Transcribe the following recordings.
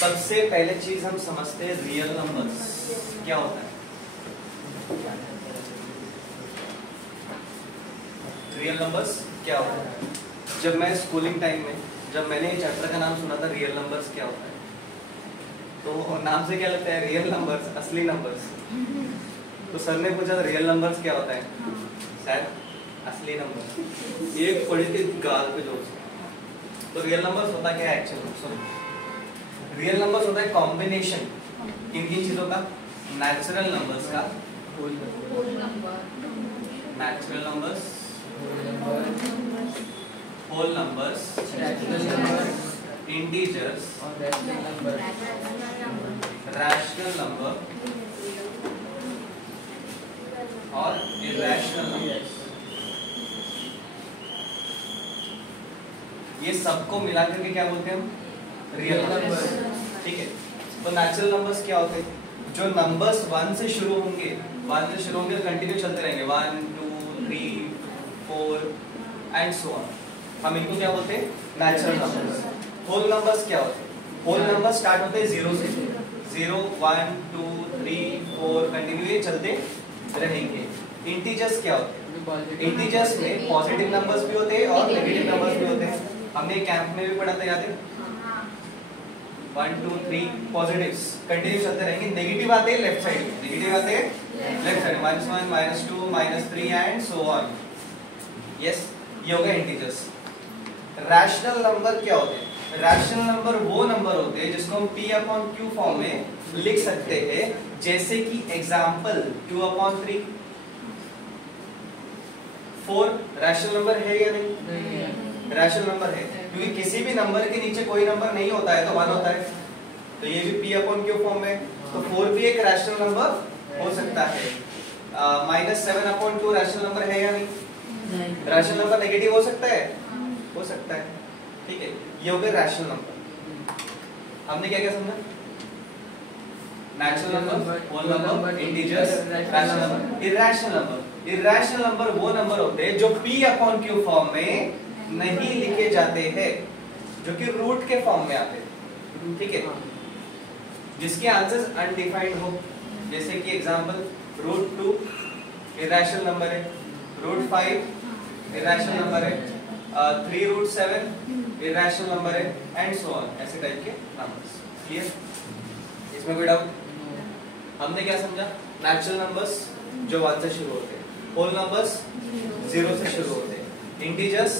सबसे पहले चीज हम समझते हैं रियल नंबर्स क्या होता है। रियल नंबर्स क्या होता है? जब मैं स्कूलिंग टाइम में जब मैंने चैप्टर का नाम सुना था रियल नंबर्स क्या होता है, तो नाम से क्या लगता है रियल नंबर्स, असली नंबर्स। तो सर ने पूछा था रियल नंबर्स क्या होता है, शायद असली नंबर। एक पढ़ी थी गाल पे जोर से। तो रियल नंबर्स होता क्या है एक्चुअली? सुनो, रियल नंबर्स होता है कॉम्बिनेशन किन किन चीजों का, नेचुरल नंबर्स का, natural numbers, whole numbers, integers, rational number और इरैशनल नंबर्स। ये सबको मिला करके क्या बोलते हैं हम? Real numbers. ठीक है। तो नेचुरल नंबर्स क्या होते हैं? जो नंबर्स 1 से शुरू होंगे, 1 से शुरू होंगे तो कंटिन्यू चलते रहेंगे, 1 2 3 4 एंड सो ऑन। हम इनको क्या बोलते हैं? Natural numbers. होल नंबर्स क्या होते हैं? होल नंबर्स स्टार्ट होते हैं 0 से, 0 1 2 3 4 कंटिन्यू ये चलते रहेंगे। इंटीजर्स क्या होते हैं? इंटीजर्स में पॉजिटिव नंबर्स भी होते हैं और नेगेटिव नंबर्स भी होते हैं। हमने कैंप में भी पढ़ा था, याद है? 1 2 3 पॉजिटिव्स कंटिन्यू चलते रहेंगे, नेगेटिव आते हैं लेफ्ट साइड में, नेगेटिव आते हैं left side, -1 -2 -3 and so on. Yes, ये हो गया इंटीजर्स। रैशनल नंबर क्या होते हैं? रैशनल नंबर वो नंबर होते हैं जिसको हम P/Q फॉर्म में लिख सकते हैं, जैसे कि एग्जांपल 2/3। 4 रैशनल नंबर है या नहीं? रैशनल नंबर है, क्योंकि किसी भी नंबर के नीचे कोई नंबर नहीं होता है तो 1 होता है, तो ये भी P/Q फॉर्म में, तो 4 भी एक रैशनल नंबर हो सकता है। -7/2 रैशनल नंबर है या नहीं? रैशनल नंबर नेगेटिव हो सकता है, हो सकता है। ठीक है, ये हो गए रैशनल नंबर। हमने क्या क्या समझा? Natural number, whole number, integers, rational number, irrational number. Irrational number वो नंबर होते हैं जो P/Q फॉर्म में नहीं लिखे जाते हैं, जो कि रूट के फॉर्म में आते हैं। ठीक है, जिसके आंसर्स अनडिफाइंड हो, जैसे कि एग्जांपल √2 इरैशनल नंबर है, √5 इरैशनल नंबर है, 3√7 इरैशनल नंबर है एंड सो ऑन, ऐसे टाइप के नंबर्स। क्लियर? इसमें कोई डाउट? हमने क्या समझा? नेचुरल नंबर्स जो 1 से शुरू होते हैं, होल नंबर्स 0 से शुरू होते हैं, इंटीजर्स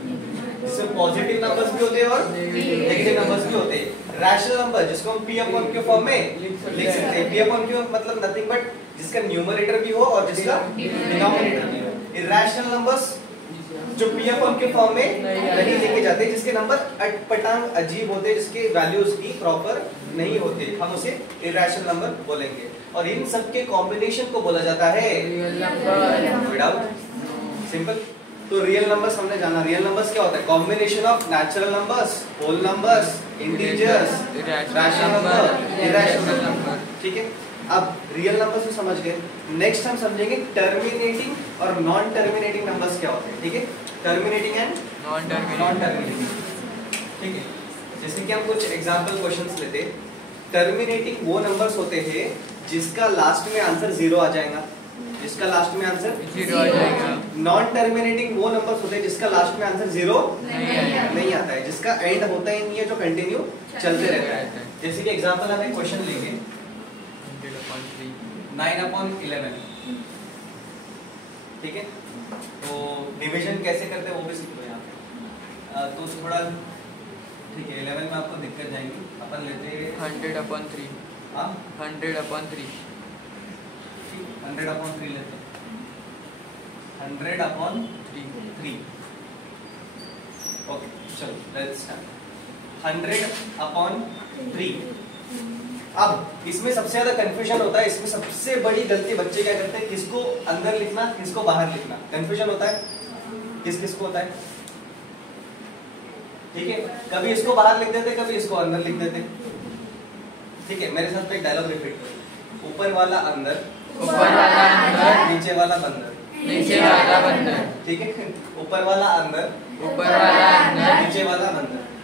जिसमें पॉजिटिव नंबर्स भी होते हैं और नेगेटिव नंबर्स भी होते हैं, रैशनल नंबर जिसको हम P/Q फॉर्म में लिख सकते हैं। P/Q मतलब नथिंग बट जिसका न्यूमरेटर भी हो और जिसका डिनोमिनेटर भी हो। इरैशनल नंबर्स जो P/Q फॉर्म में नहीं लिखे जाते, जिसके नंबर अटपटांग अजीब होते, जिसके वैल्यूज की प्रॉपर नहीं होते, हम उसे इरैशनल नंबर बोलेंगे। और इन सब के कॉम्बिनेशन को बोला जाता है रियल नंबर। Without simple. तो रियल नंबर्स हमने जाना। रियल नंबर्स क्या होता है? Combination of natural numbers, whole numbers, integers, rational number, irrational number. ठीक है, अब रियल नंबर्स को समझ गए। नेक्स्ट हम समझेंगे टर्मिनेटिंग और नॉन टर्मिनेटिंग नंबर्स क्या होते हैं। ठीक है, टर्मिनेटिंग एंड नॉन टर्मिनेटिंग। ठीक है, जैसे कि हम कुछ एग्जांपल क्वेश्चंस लेते हैं। टर्मिनेटिंग वो नंबर्स होते हैं जिसका लास्ट में आंसर 0 आ जाएगा, जिसका लास्ट में आंसर 0 आ जाएगा। नॉन टर्मिनेटिंग वो नंबर्स होते हैं जिसका लास्ट में आंसर 0 नहीं आता है, जिसका एंड होता ही नहीं है, जो कंटिन्यू चलते रहता है। जैसे कि एग्जांपल हम एक क्वेश्चन लेंगे 9/11। ठीक है, तो डिवीजन कैसे करते हैं वो भी सीख लो यहाँ पे। तो थोड़ा ठीक है, 11 में आपको दिक्कत जाएंगी। अपन लेते हैं 100/3। हाँ, 100/3 100/3 लेते हैं। 100/3। ओके, चलो लेट्स स्टार्ट। 100/3। अब इसमें सबसे ज्यादा कंफ्यूजन होता है, इसमें सबसे बड़ी गलती बच्चे क्या करते हैं, किसको अंदर लिखना किसको बाहर लिखना, कंफ्यूजन होता है। किस किस को होता है? ठीक है, कभी इसको बाहर लिख देते, कभी इसको अंदर लिख देते। ठीक है, मेरे साथ एक डायलॉग रिपीट करो। ऊपर वाला अंदर, नीचे वाला बंदर, नीचे वाला बंदर। ठीक है, ऊपर वाला अंदर, ऊपर वाला अंदर, नीचे वाला बंदर।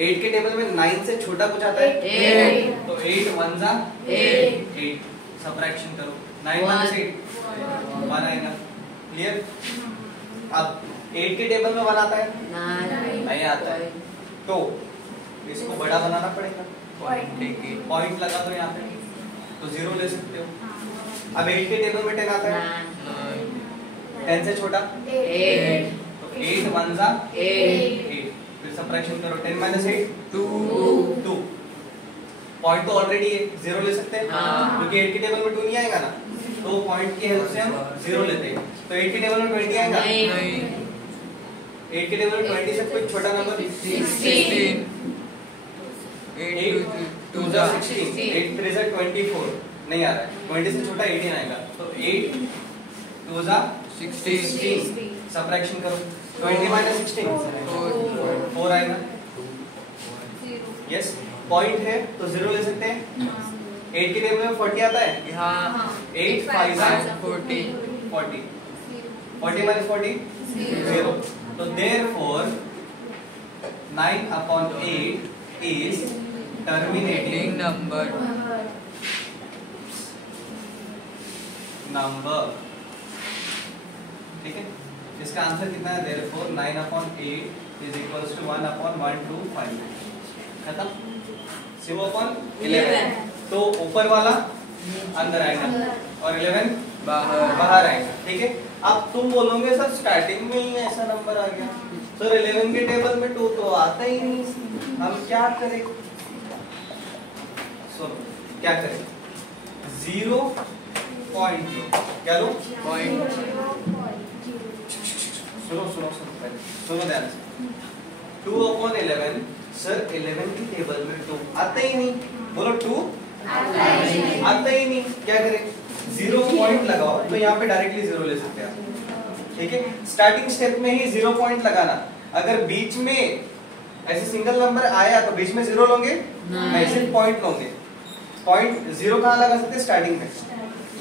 8 के टेबल में 9 से छोटा कुछ आता है? 8 तो 8 1 जा 8, सबट्रैक्शन करो, 9 माइनस 8 1 आएगा। क्लियर? अब 8 के टेबल में 1 आता है? नहीं आता है, तो इसको बड़ा बनाना पड़ेगा, पॉइंट लगा दो यहाँ पे, तो 0 ले सकते हो। अब 8 के टेबल में 10 आता है, 10 से छोटा 8 तो 8 1 जा 8, फिर सबट्रैक्शन करो, 10 माइनस 8 2, पॉइंट तो ऑलरेडी है, 0 ले सकते हैं क्योंकि 8 के टेबल में 2 नहीं आएगा ना, तो पॉइंट की हेल्प से हम 0 लेते हैं। तो 8 के टेबल में 20 आएगा? 8 के टेबल में 20 से कोई छोटा नंबर 16 8 2 जा 16, 8 3 जा 24 नहीं आ रहा है, 20 से छोटा 18 आएगा, तो 8 2 जा 16, सबट्रैक्शन करो, 20 माइनस 16 4 आएगा। यस, पॉइंट है तो 0 ले सकते हैं। 8 के टेबल में 40 आता है? हाँ 8 5 जा 40 40 माइनस 40 0, तो therefore 9 upon 8 is terminating number ठीक है, इसका आंसर कितना है? therefore 9 upon 8 is equals to 1 upon 1 2 5, खत्म। 0 upon 11, तो ऊपर वाला अंदर आएगा और 11 बाहर आएगा। ठीक है, अब तुम बोलोगे सर स्टार्टिंग में ही ऐसा नंबर आ गया, सर 11 के टेबल में 2 तो आता ही नहीं, हम क्या करें? सुनो क्या करें, 0 पॉइंट क्या लो, पॉइंट सुनो ध्यान से, 2 upon 11, सर 11 के टेबल में 2 आता ही नहीं, बोलो 2 आता ही नहीं, क्या करें? 0 पॉइंट लगाओ, तो यहाँ पे डायरेक्टली 0 ले सकते हैं आप। ठीक है, स्टार्टिंग स्टेप में ही 0 पॉइंट लगाना। अगर बीच में ऐसे सिंगल नंबर आया तो बीच में 0 लोगे? नहीं, सिर्फ पॉइंट लोगे। पॉइंट 0 कहाँ लगा सकते हैं? स्टार्टिंग में।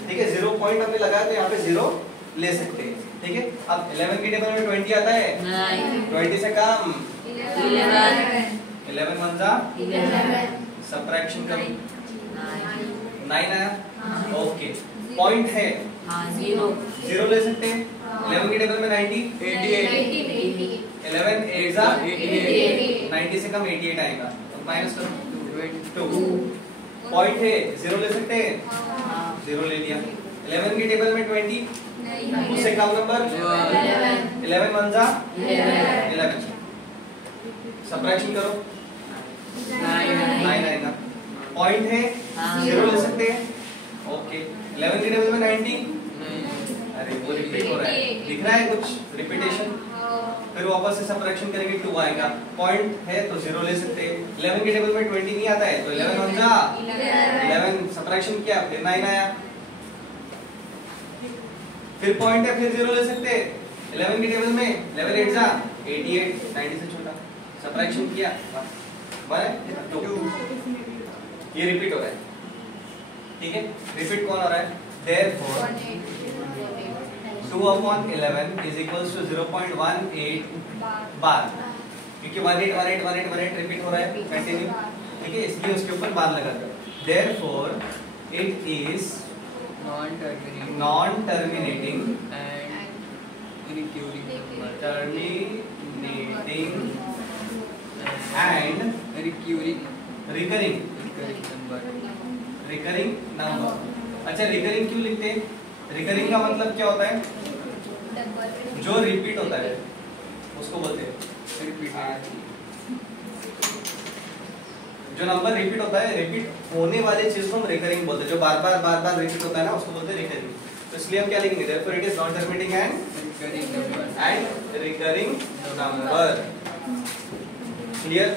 ठीक है, 0 पॉइंट हमने लगाया तो यहाँ पे 0 ले सकते हैं। ठीक है, अब 11 के टेबल में 20 आता है? 20 से कम 11 1 जा 11, सबट्रैक्शन करो, 9 आया। ओके, पॉइंट है 0 ले सकते हैं। 11 के टेबल में 90 88 11 8 जा 88 90 से कम 88 आएगा, तो माइनस करो 2, पॉइंट है 0 ले सकते हैं, 0 ले लिया। 11 के टेबल में 20 उससे कम नंबर 11 1 जा 11, सबट्रैक्शन करो 9 आएगा। पॉइंट है 0 ले सकते हैं। ओके, 11 के टेबल में 90, अरे वो रिपीट हो रहा है, दिख रहा है कुछ रिपीटेशन, फिर वापस से सबट्रैक्शन करेंगे 2 आएगा। पॉइंट है तो 0 ले सकते हैं। 11 के टेबल में 20 नहीं आता है तो 11 1 जा 11, सबट्रैक्शन किया फिर 9 आया, फिर पॉइंट है फिर 0 ले सकते हैं। 11 के टेबल में 11 8 जा 88, 90 से छोटा, सबट्रैक्शन किया 2, ये रिपीट हो रहा है। ठीक है, रिपीट कौन हो रहा है? therefore 2 upon 11 is equals to 0.18 बार, क्योंकि 18 18 18 18 रिपीट हो रहा है कंटिन्यू। ठीक है, इसलिए उसके ऊपर बार लगा दो। therefore it is non terminating and recurring number terminating and recurring recurring number। अच्छा, रिकरिंग क्यों लिखते हैं? रिकरिंग का मतलब क्या होता है? जो रिपीट होता है उसको बोलते हैं, जो नंबर रिपीट होता है, रिपीट होने वाले चीज को हम रिकरिंग बोलते हैं। जो बार बार रिपीट होता है ना, उसको बोलते हैं रिकरिंग। तो इसलिए हम क्या लिखेंगे? therefore it is non terminating and recurring number। Clear?